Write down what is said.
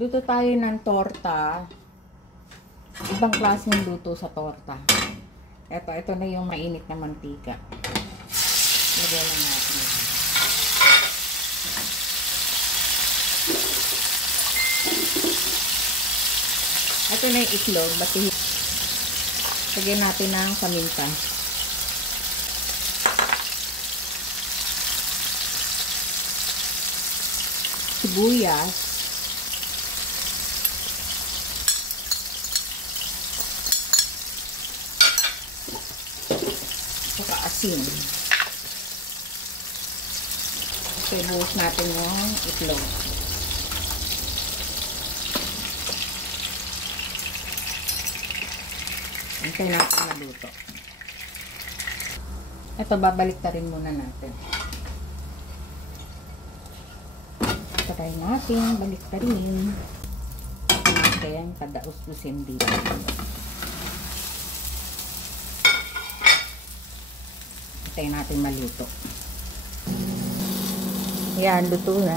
Luto tayo ng torta. Ibang klaseng luto sa torta. Ito na yung mainit na mantika. Lagyan lang natin. Ito na yung itlog. Lagyan natin ng paminta. Sibuyas. Saka asin. Okay, buhos natin yung itlog. Antay natin maluto. Ito, babalik na rin muna natin. Try natin, balik pa rin. Kaya yung kadaus-usin dito. Antay natin maluto. Yan, luto na.